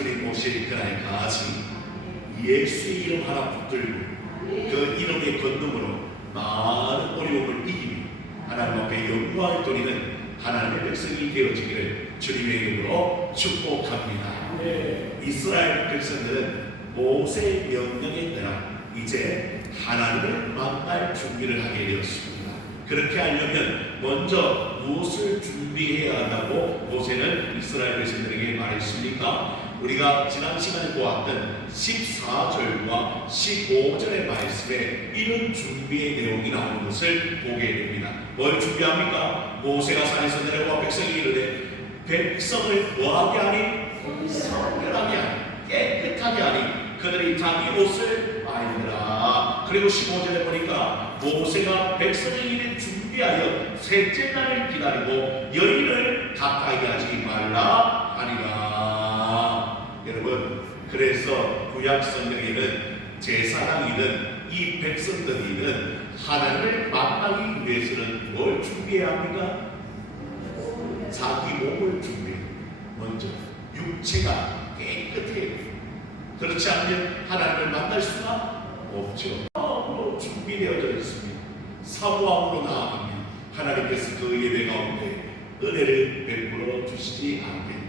주님 오실 그날 같이 예수의 이름 하나 붙들고 그 이름의 권능으로 많은 어려움을 이기며 하나님 앞에 영광을 돌리는 하나님의 백성이 되어지기를 주님의 이름으로 축복합니다. 이스라엘 백성들은 모세의 명령에 따라 이제 하나님을 만날 준비를 하게 되었습니다. 그렇게 하려면 먼저 무엇을 준비해야 한다고 모세는 이스라엘 백성들에게 말했습니까? 우리가 지난 시간에 보았던 14절과 15절의 말씀에 이런 준비의 내용이 나오는 것을 보게 됩니다. 뭘 준비합니까? 모세가 산에서 내려와 백성이 이르되 백성을 뭐하게 하니? 성결하게 하니, 깨끗하게 하니 그들이 자기 옷을 말리더라. 그리고 15절에 보니까 모세가 백성의 일을 준비하여 셋째 날을 기다리고 여인을 가까이 하지 말라 하니라. 여러분, 그래서 구약 성경에는 제사장이든 이 백성들이든 하나님을 만나기 위해서는 뭘 준비해야 합니까? 자기 몸을 준비해요. 먼저 육체가 깨끗해요. 그렇지 않으면 하나님을 만날 수가 없죠. 마음으로 준비되어져 있습니다. 사모함으로 나아가면 하나님께서 그 예배 가운데 은혜를 베풀어 주시지 않겠습니다.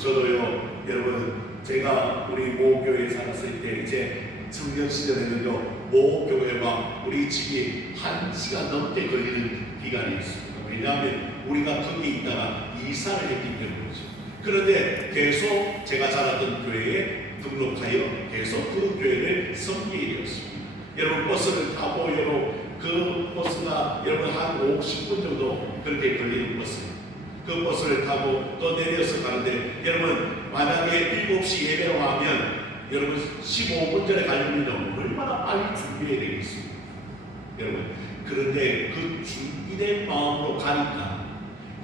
저도요, 여러분, 제가 우리 모교회에 살았을 때 이제 청년 시절에는요, 모교회와 우리 집이 1시간 넘게 걸리는 기간이 있습니다. 왜냐하면 우리가 거기 있다가 이사를 했기 때문이죠. 그런데 계속 제가 살았던 교회에 등록하여 계속 그 교회를 섬기게 되었습니다. 여러분, 버스를 타고 그 버스가 여러분 한 50분 정도 그렇게 걸리는 버스. 그 버스를 타고 또 내려서 가는데 여러분, 만약에 7시 예배로 하면 여러분 15분 전에 가려면 얼마나 빨리 준비해야 되겠습니까? 여러분, 그런데 그 준비된 마음으로 가니까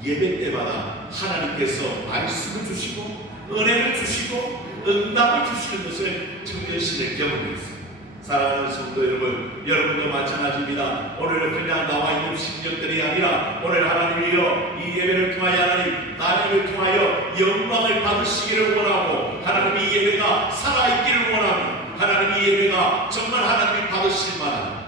예배 때마다 하나님께서 말씀을 주시고 은혜를 주시고 응답을 주시는 것을 청년시대 경험했습니다. 사랑하는 성도 여러분, 여러분도 마찬가지입니다. 오늘은 그냥 나와 있는 심령들이 아니라 오늘 하나님이여 이 예배를 통하여 하나님 나를 통하여 영광을 받으시기를 원하고 하나님 이 예배가 살아있기를 원하고 하나님 이 예배가 정말 하나님이 받으실 만한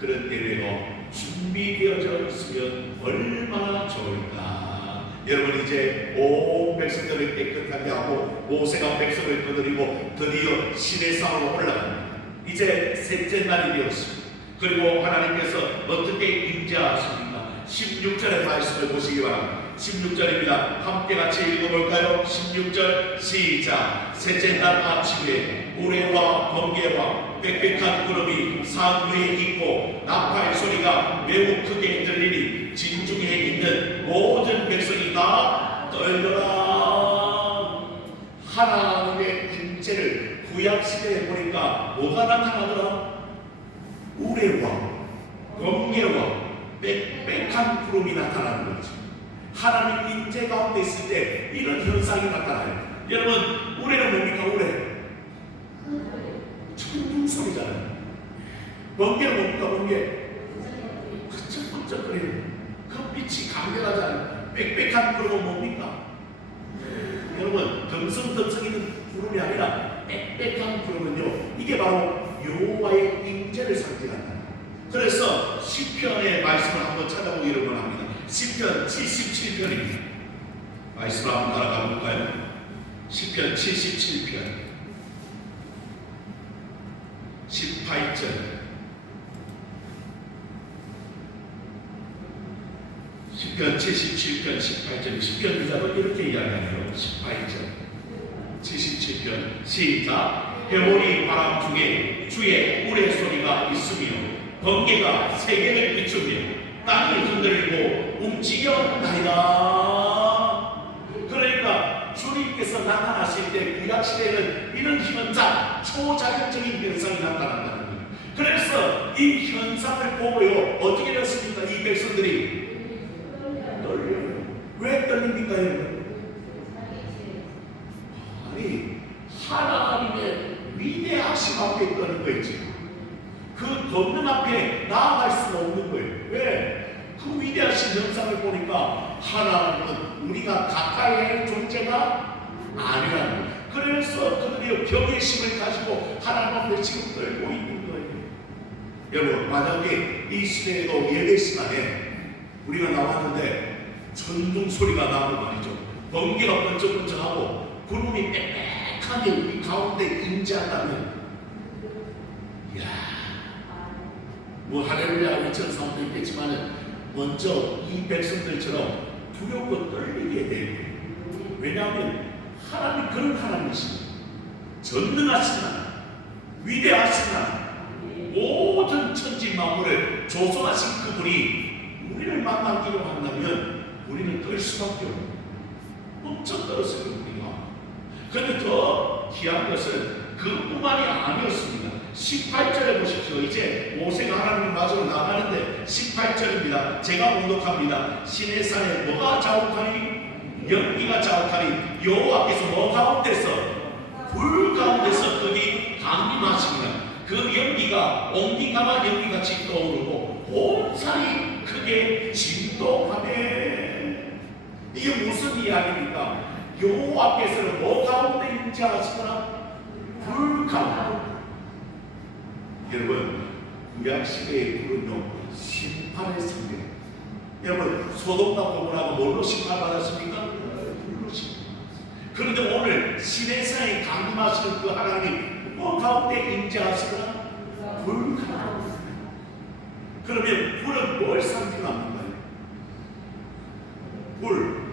그런 예배가 준비되어져 있으면 얼마나 좋을까. 여러분, 이제 온 백성들을 깨끗하게 하고 모세가 백성을 거느리고 드디어 시내산으로 올라갑니다. 이제 셋째 날이 되었습니다. 그리고 하나님께서 어떻게 임재하십니까? 16절의 말씀을 보시기 바랍니다. 16절입니다. 함께 같이 읽어볼까요? 16절 시작. 셋째 날 아침에 우레와 번개와 빽빽한 구름이 산 위에 있고 나팔 소리가 매우 크게 들리니 진중에 있는 모든 백성이 다 떨더라. 하나님의 임재를 구약시대에 보니까 뭐가 나타나더라? 우레와 번개와 빽빽한 구름이 나타나는 거죠. 하나님 임재 가운데 있을 때 이런 현상이 나타나요. 여러분, 우레는 뭡니까? 우레 천둥 소리잖아요. 번개는 뭡니까? 번개 끈적끈적거리는 그 빛이 강렬하잖아요. 빽빽한 구름은 뭡니까? 여러분, 덤성덤성 있는 구름이 아니라 빽빽한 구름은요, 이게 바로 여호와의 임재를 상징한다. 그래서 시편의 말씀을 한번 찾아보기를 원합니다. 시편 77편입니다. 말씀을 한번 따라가 볼까요? 시편 77편 18절. 시편 77편 18절. 시편 기자도 이렇게 이야기하네요. 18절 77편 시작. 해오리 바람 중에 주의 우레 소리가 있으며 번개가 세계를 비추며 땅을 흔들고 움직여나이다. 그러니까 주님께서 나타나실 때 구약시대에는 이런 현상, 초자연적인 현상이 나타난다는 거예요. 그래서 이 현상을 보고요, 어떻게 되었습니까? 이 백성들이 떨려요. 왜 떨립니까, 여러분? 아니, 하나님의 위대하심 앞에 떠는 거였지. 그 권능 앞에 나아갈 수가 없는 거예요. 왜? 그 위대하신 현상을 보니까 하나님은 우리가 가까이 할 존재가 아니라는 거예요. 그래서 경외심을 가지고 하나님 앞에 지금 떨고 있는 거예요. 여러분, 만약에 이 시대에도 예배 시간에 우리가 나왔는데 전등 소리가 나고 말이죠, 번개가 번쩍번쩍하고 구름이 빽빽하게 우리 가운데 임재한다면, 이야, 뭐 할렐루야 외치는 사람도 있겠지만 먼저 이 백성들처럼 두렵고 떨리게 돼요. 왜냐하면 하나님 그런 하나님이십니다. 전능하신 하나님, 위대하신 하나님, 모든 천지 만물을 조성하신 그분이 우리를 만나기로 한다면 우리는 떨 수밖에 없어요. 엄청 떨었어요, 우리가. 그런데 더 귀한 것은 그뿐만이 아니었습니다. 18절에 보십시오. 이제 모세가 하나님을 맞으러 나가는데 18절입니다. 제가 공독합니다. 시내산에 뭐가 자욱하니? 연기가 자욱하니 여호와께서 뭐 가운데서? 불 가운데서 거기 강림하시니라. 그 연기가 옹기가마 연기같이 떠오르고 온산이 크게 진동하네. 이게 무슨 이야기입니까? 여호와께서는 뭐 가운데 임재하시더라? 불 가운데. 여러분, 구약시대의 불은요, 심판의 상대. 여러분, 소돔과 고모라가 뭘로 심판받았습니까? 불로 심판. 그런데 오늘 시내산에 강림하시는 그 하나님이 뭐 가운데 임재하시더라? 불 가운데. 그러면 불은 뭘 상징합니까? 불,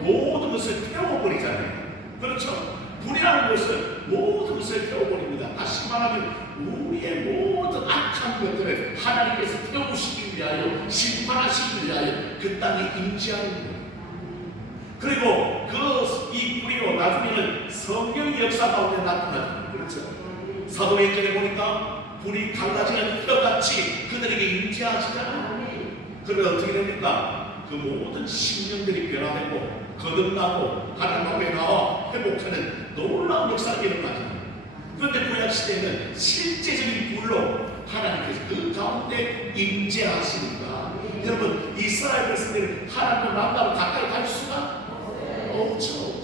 모든 것을 태워버리잖아요. 그렇죠? 불이라는 것은 모든 것을 태워버립니다. 다시 말하면 우리의 모든 악한 것들을 하나님께서 태우시기 위하여, 심판하시기 위하여 그 땅에 임재하는 거예요. 그리고 이 불이로 나중에는 성령의 역사 가운데 나타나요. 그렇죠? 사도행전에 보니까 불이 갈라지는 뼈같이 그들에게 임재하시잖아요. 그러면 어떻게 됩니까? 그 모든 심령들이 변화되고 거듭나고 하나님 앞에 나와 회복하는 놀라운 역사가 일어나잖아요. 그런데 구약시대에는 실제적인 불로 하나님께서 그 가운데 임재하시니까, 여러분, 이스라엘 백성들이 하나님을 만나러 가까이 갈 수가 없죠.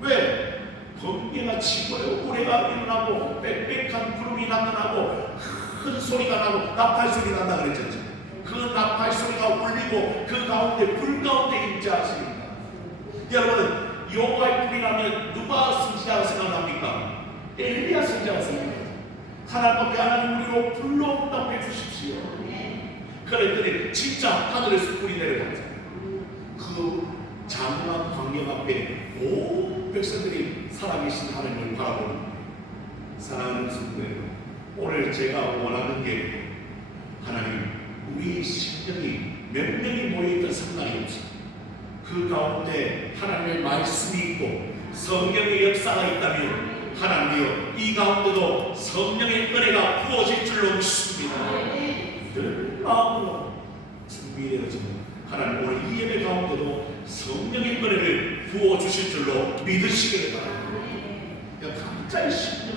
왜? 번개가 치고요, 우레가 일어나고 빽빽한 구름이 나타나고 큰 소리가 나고 나팔 소리 난다 그랬잖아요. 그 나팔 소리가 울리고 그 가운데 불 가운데 임재하시니까, 여러분, 여호와의 불이라면 누가 승자가 생각납니까? 엘리야 승자가 생각납니다. 하나님 앞에 하나님 우리로 불로 응답해 주십시오. 그랬더니 진짜 하늘에서 불이 내려갔잖아요. 그 장엄한 광경 앞에 온 백성들이 살아계신 하나님을 바라보는, 사랑하는 성도들, 오늘 제가 원하는 게, 하나님, 우리 심령이 몇 명이 모여있던 상관이 없습니다. 그 가운데 하나님의 말씀이 있고 성령의 역사가 있다면, 하나님이여, 이 가운데도 성령의 은혜가 부어질 줄로 믿습니다. 늘 마음으로 준비되어지는 하나님, 오늘 이 예배 가운데도 성령의 은혜를 부어주실 줄로 믿으시기를 바랍니다. 각자의 심령,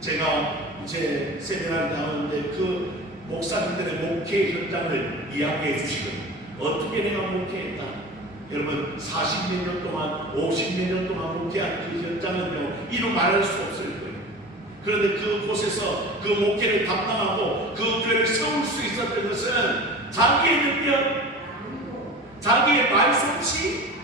제가 이제 세미나를 나오는데 그 목사님들의 목회 현장을 이야기해 주시거든요. 어떻게 내가 목회했다. 여러분, 40몇 년 동안, 50몇 년 동안 목회한 그 현장은요, 이루 말할 수 없을 거예요. 그런데 그곳에서 그 목회를 담당하고 그 교회를 세울 수 있었던 것은 자기의 능력, 자기의 말솜씨,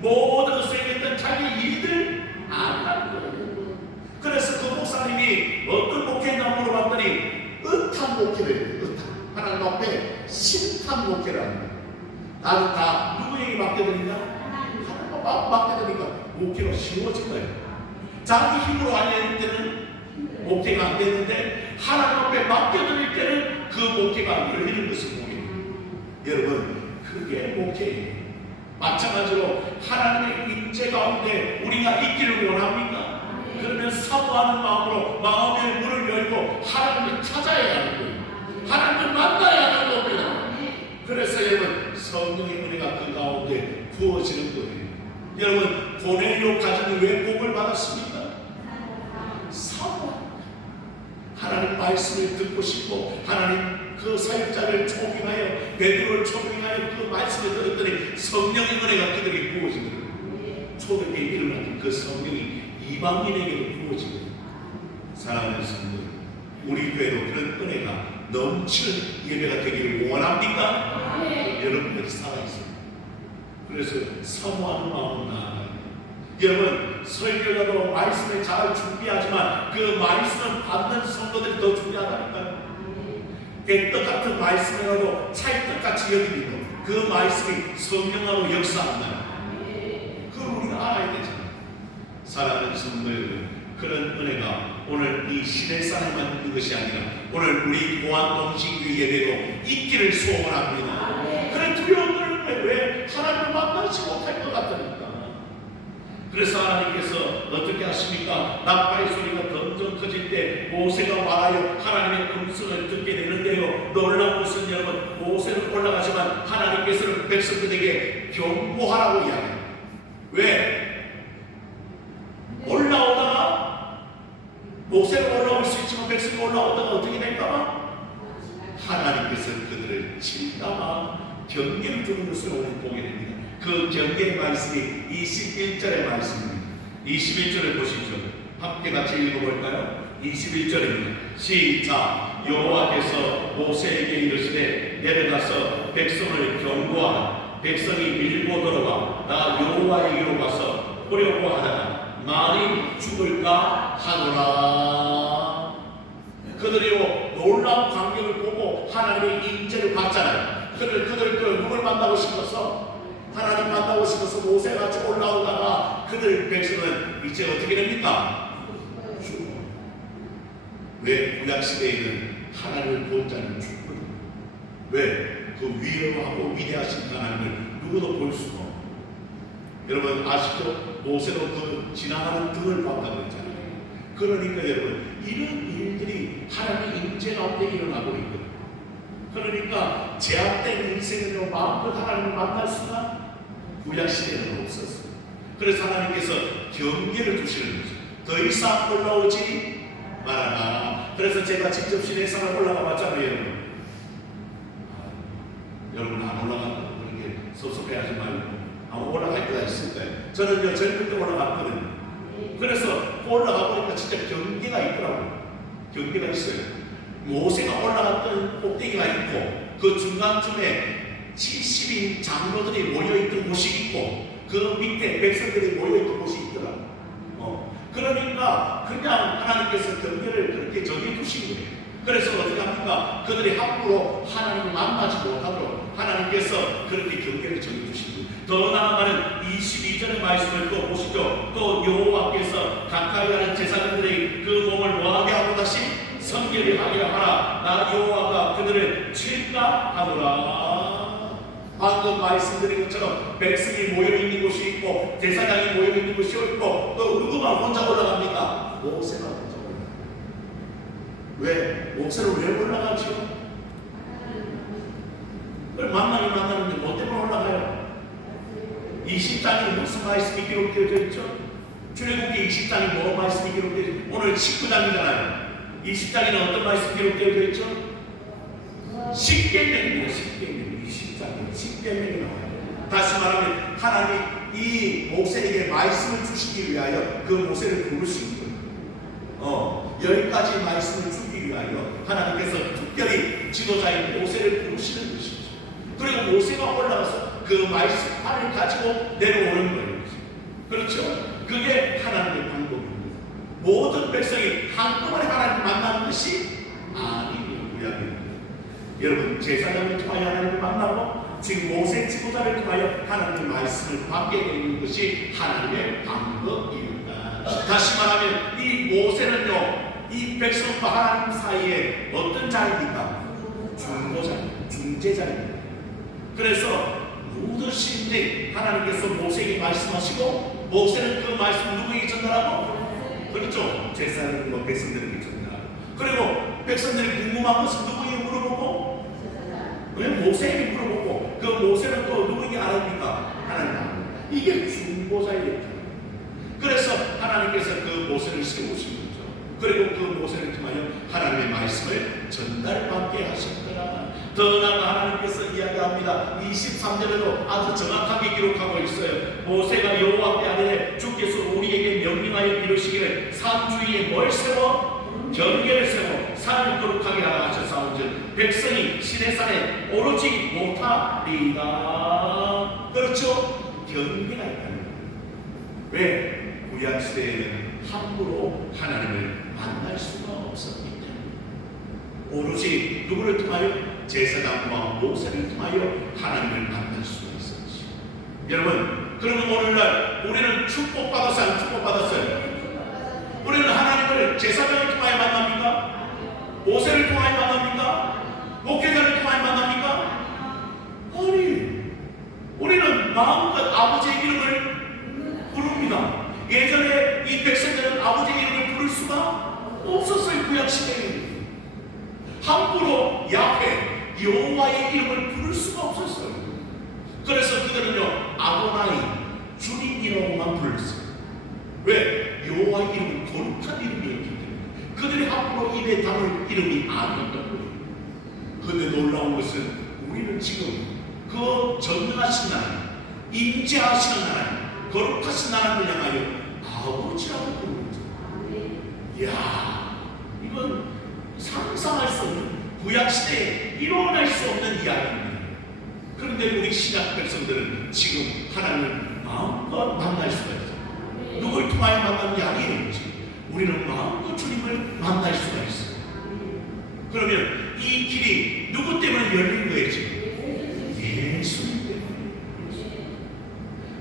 모든 것을 했던 자기의 일들 아니라는 거예요. 그래서 그 목사님이 어떤 목회나 물어봤더니 의탄 목회를 해요. 의탄. 하나님 앞에 신탄 목회를 합니다. 나는 다 누구에게 맡겨드린다? 하나님 앞에 맡겨드리니까 목회가 쉬워진 거예요. 자기 힘으로 하려는 때는 목회가 안 되는데, 하나님 앞에 맡겨드릴 때는 그 목회가 열리는 것이 목회예요. 여러분, 그게 목회예요. 마찬가지로 하나님의 임재 가운데 우리가 있기를 원합니까? 그러면 사모하는 마음으로 마음의 문을 열고 하나님을 찾아야 하는 거예요. 하나님을 만나야 하는 겁니다. 그래서 여러분, 성령의 은혜가 그 가운데 부어지는 거예요. 여러분, 고넬료 가정이 왜 복을 받았습니까? 사모, 하나님 말씀을 듣고 싶고, 하나님 그 사역자를 초빙하여, 베드로를 초빙하여 그 말씀을 들었더니 성령의 은혜가 그들에게 부어지는 거예요. 초대교회에 일어나는 그 성령이 이방인에게도 부어지고. 사랑하는 성도, 우리 교회도 그런 은혜가 넘치는 예배가 되기를 원합니까? 여러분들이 살아있습니다. 그래서 사모하는 마음으로 나아가요. 여러분, 설교자도 말씀을 잘 준비하지만 그 말씀을 받는 성도들이 더 중요하다니까요. 깨떡 같은 말씀이라도 찰떡같이 여기고 그 말씀이 성령으로 역사한다. 그걸 우리가 알아야 되잖아요. 사랑하는 성도 여러분, 그런 은혜가 오늘 이 시내산에만 있는 것이 아니라 오늘 우리 보안동신교 예배도 있기를 소원합니다. 그런 두려운 때문에 왜 하나님을 만나지 못할 것 같으니까. 그래서 하나님께서 어떻게 하십니까? 나팔 소리가 점점 커질 때 모세가 말하여 하나님의 음성을 듣게 되는데요. 놀라운 것은 여러분, 모세는 올라가지만 하나님께서는 백성들에게 경고하라고 이야기해요. 왜? 올라오다가 모세는 올라올 수 있지만 백성이 올라오다가 어떻게 될까봐 하나님께서 그들을 칠까봐 경계를 주는 것을 오늘 보게 됩니다. 그 경계의 말씀이 21절의 말씀입니다. 21절을 보시죠. 함께 같이 읽어볼까요? 21절입니다. 시작. 여호와께서 모세에게 이르시되 내려가서 백성을 경고하라. 백성이 밀고 들어가 나 여호와에게로 가서 보려고 하다가 많이 죽을까 하노라. 그들이요 놀라운 광경을 보고 하나님의 인재를 봤잖아요. 그들도 누굴 만나고 싶어서 하나님 만나고 싶어서 모세같이 올라오다가 그들 백성은 이제 어떻게 됩니까? 죽어. 왜? 구약시대에는 하나님을 본 자는 죽거든. 왜? 그 위대하고 위대하신 하나님을 누구도 볼 수가 없어. 여러분 아시죠? 모세도 그 지나가는 등을 봤다고 그랬잖아요. 그러니까 여러분 이런 일들이 하나님의 임재 가운데 일어나고 있거든요. 그러니까 제약된 인생으로 마음껏 하나님을 만날 수가 구약시대에는 없었어요. 그래서 하나님께서 경계를 두시는 거죠. 더 이상 올라오지 말아라. 그래서 제가 직접 시내산을 올라가 봤잖아요. 여러분 안 올라간다고 그렇게 섭섭해하지 말고 아마 올라갈 때가 있을 거예요. 저는요 젊을 때 올라갔거든요. 그래서 올라가 보니까 진짜 경계가 있더라고요. 경계가 있어요. 모세가 올라갔던 꼭대기가 있고 그 중간쯤에 70인 장로들이 모여있던 곳이 있고 그 밑에 백성들이 모여있던 곳이 있더라고요. 그러니까 그냥 하나님께서 경계를 그렇게 정해두신 거예요. 그래서 어떻게 합니까? 그들이 함부로 하나님을 만나지 못하도록 하나님께서 그렇게 경계를 정해주신 거예요. 더 나아가는 22절의 말씀을 또 보시죠. 또 여호와께서 가까이 하는 제사장들의 그 몸을 뭐하게 하고 다시 성결히 하게 하라. 나 여호와가 그들을 칠까 하노라. 방금 말씀드린 것처럼 백성이 모여있는 곳이 있고 제사장이 모여있는 곳이 있고 또 누구만 혼자 올라갑니까? 모세가 혼자 올라갑니다. 왜? 모세를 왜 올라가죠? 만나는데 뭐 때문에 올라가요? 20장에 무슨 말씀이 기록되어 있죠? 출애굽기 20장에 뭐 말씀이 기록되어 있죠? 오늘 19장이잖아요. 20장에는 어떤 말씀이 기록되어 있죠? 십계명입니다. 십계명. 20장에 십계명이 나와요. 다시 말하면 하나님 이 모세에게 말씀을 주시기 위하여 그 모세를 부르신 거예요. 10가지 말씀을 주기 위하여 하나님께서 특별히 지도자인 모세를 부르시는 것이죠. 그리고 모세가 올라가서 그 말씀판을 가지고 내려오는 거예요. 그렇죠? 그게 하나님의 방법입니다. 모든 백성이 한꺼번에 하나님을 만나는 것이 아니에요. 여러분 제사장을 통하여 하나님을 만나고 지금 모세 지도자를 통하여 하나님의 말씀을 받게 되는 것이 하나님의 방법입니다. 다시 말하면 이 모세는요 이 백성과 하나님 사이에 어떤 자입니까? 중보자입니다. 중재자입니다. 그래서 누구든지 하나님께서 모세에게 말씀하시고 모세는 그 말씀을 누구에게 전달하고? 그렇죠. 제사장과 백성들에게 전달하고 그리고 백성들이 궁금한 것은 누구에게 물어보고? 왜 모세에게 물어보고 그 모세는 또 누구에게 알아줍니까? 하나님. 이게 중보자의 역할입니다. 그래서 하나님께서 그 모세를 세우신 거죠. 그리고 그 모세를 통하여 하나님의 말씀을 전달받게 하셨더라. 더 나아가 하나님께서 이야기합니다. 23절에도 아주 정확하게 기록하고 있어요. 모세가 여호와 앞에 아뢰되 주께서 우리에게 명령하여 이루시기를 산 주위에 뭘 세워? 경계를 세워 산을 거룩하게 하라 하셨사온즉 백성이 시내산에 오르지 못하리라. 그렇죠? 경계가 있다는 거예요. 왜? 구약시대에는 함부로 하나님을 만날 수가 없었기 때문에 오로지 누구를 통하여? 제사장과 모세를 통하여 하나님을 만날 수가 있었지. 여러분, 그러면 오늘날 우리는 축복받았어요? 안 축복받았어요? 우리는 하나님을 제사장을 통하여 만납니까? 모세를 통하여 만납니까? 목회자를 통하여 만납니까? 아니, 우리는 마음껏 아버지의 이름을 부릅니다. 예전에 이 백성들은 아버지의 이름을 부를 수가 없었어요. 구약시대에 함부로 야훼 여호와의 이름을 부를 수가 없었어요. 그래서 그들은요 아도나이 주님이라고만 불렀어요. 왜? 여호와의 이름은 거룩한 이름이었기 때문에 그들이 함부로 입에 담을 이름이 아니었던 거예요. 그런데 놀라운 것은 우리는 지금 그 전능하신 하나님, 임재하시는 하나님, 거룩하신 하나님을 향하여 아버지라고 부르는 거예요. 이야, 이건 상상할 수 없는, 구약시대에 일어날 수 없는 이야기입니다. 그런데 우리 신약 백성들은 지금 하나님을 마음껏 만날 수가 있어요. 누굴 통하여 만나는 이야기인지 우리는 마음껏 주님을 만날 수가 있어요. 그러면 이 길이 누구 때문에 열린 거예요? 지금 예수님 때문에.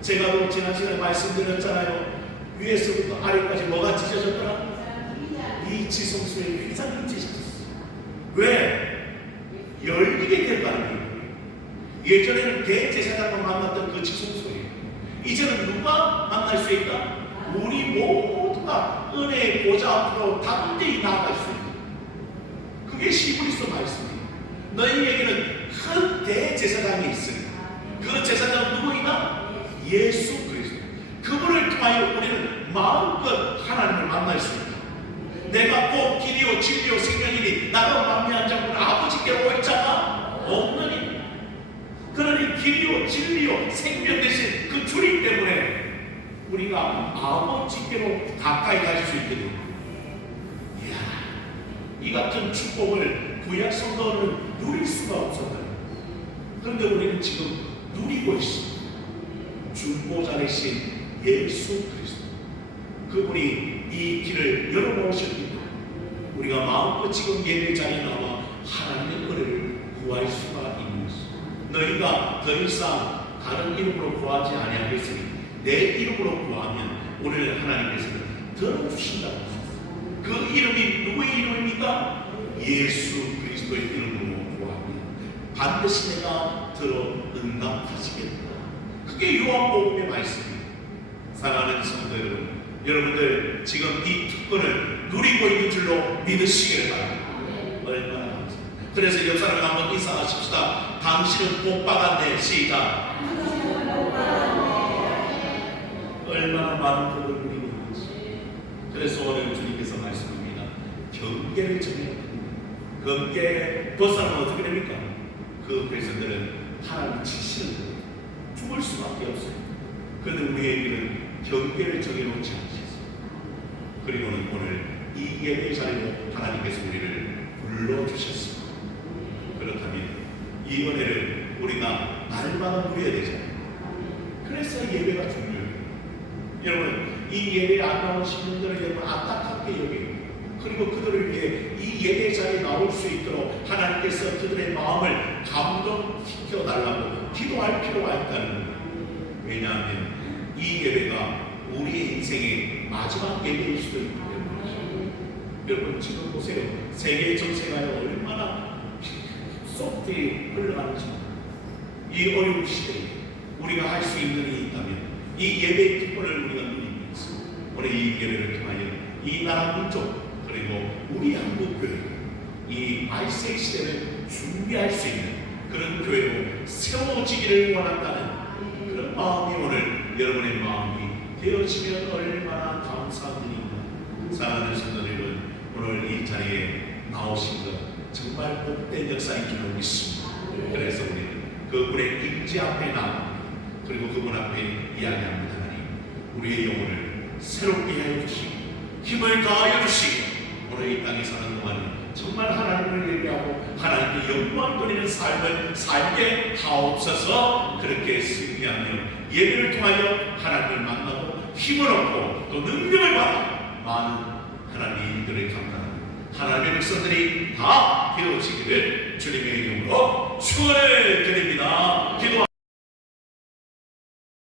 제가 지난 시간에 말씀드렸잖아요. 위에서부터 아래까지 뭐가 찢어졌더라? 이 지성소의 휘장이 찢어졌어요. 왜? 열리게 된다는 거예요. 예전에는 대제사장만 만났던 그 지성소에 이제는 누가 만날 수 있다? 우리 모두가 은혜의 보좌 앞으로 담대히 나아갈 수 있다. 그게 시브리서 말씀이에요. 너희에게는 큰 대제사장이 있으니 그 제사장은 누구이다? 예수 그리스도. 그분을 통하여 우리는 마음껏 하나님을 만날 수 있다. 내가 꼭 길이요 진리요 생명이니 나로 만미한 자는 아버지께로 올 자가 없느니. 그러니 길이요 진리요 생명 되신 그 주님 때문에 우리가 아버지께로 가까이 갈 수 있게 됩니다. 이야, 이 같은 축복을 구약 성도는 누릴 수가 없었다. 그런데 우리는 지금 누리고 있습니다. 중보자 되신 예수 그리스도, 그분이 이 길을 열어놓으셨기 때문에 우리가 마음껏 지금 예배 자리에 나와 하나님의 은혜를 구할 수가 있는 것입니다. 너희가 더 이상 다른 이름으로 구하지 아니하겠으니 내 이름으로 구하면 오늘 하나님께서는 들어주신다고 하셨습니다. 그 이름이 누구의 이름입니까? 예수 그리스도의 이름으로 구하면 반드시 내가 들어 응답하시겠다. 그게 요한복음의 말씀입니다. 사랑하는 성도 여러분, 여러분들 지금 이 특권을 누리고 있는 줄로 믿으시기를 바랍니다. 얼마나 감사합니다. 그래서 옆 사람을 한번 인사하십시다. 당신은 복 받았네. 시작. 얼마나 많은 복을 누리고 있는지. 그래서 오늘 주님께서 말씀합니다. 경계를 정해야 됩니다. 경계 벗어나면 어떻게 됩니까? 그 백성들은 하나님 치시는 거예요. 죽을 수밖에 없어요. 그런데 우리에게는 경계를 정해놓지 않으셨어요. 그리고는 오늘 이 예배 자리로 하나님께서 우리를 불러주셨습니다. 그렇다면 이 은혜를 우리가 날마다 누려야 되잖아요. 그래서 예배가 중요해요. 여러분, 이 예배에 안 나오신 분들은 여러분 안타깝게 여겨요. 그리고 그들을 위해 이 예배 자리에 나올 수 있도록 하나님께서 그들의 마음을 감동시켜 달라고 기도할 필요가 있다는 거예요. 왜냐하면 이 예배가 우리의 인생의 마지막 예배일 수도 있기 때문에. 여러분 지금 보세요. 세계 정세가 얼마나 속히 흘러가는지. 이 어려운 시대에 우리가 할 수 있는 일이 있다면 이 예배의 특권을 우리가 누리기 위해서 오늘 이 예배를 통하여 이 나라 민족 그리고 우리 한국교회 이 말세 시대를 준비할 수 있는 그런 교회로 세워지기를 원한다는 그런 마음이 오늘 여러분의 마음이 되어지면 얼마나 감사드립니다. 사랑하는 성도 여러분, 정말 복된 역사인 줄 믿습니다. 그래서 우리는 그분의 임재 앞에 나와 그리고 그분 앞에 이야기합니다. 하나님, 우리의 영혼을 새롭게 하여 주시고 힘을 다하여 주시고 오늘 이 땅에 사는 동안 정말 하나님을 예배하고 하나님께 영광 돌리는 삶을 살게 하옵소서. 그렇게 승리하며 예배를 통하여 하나님을 만나고 힘을 얻고 또 능력을 받아 많은 하나님들의 감당하는 하나님의 백성들이 다 되어지기를 주님의 이름으로 축원을 드립니다. 기도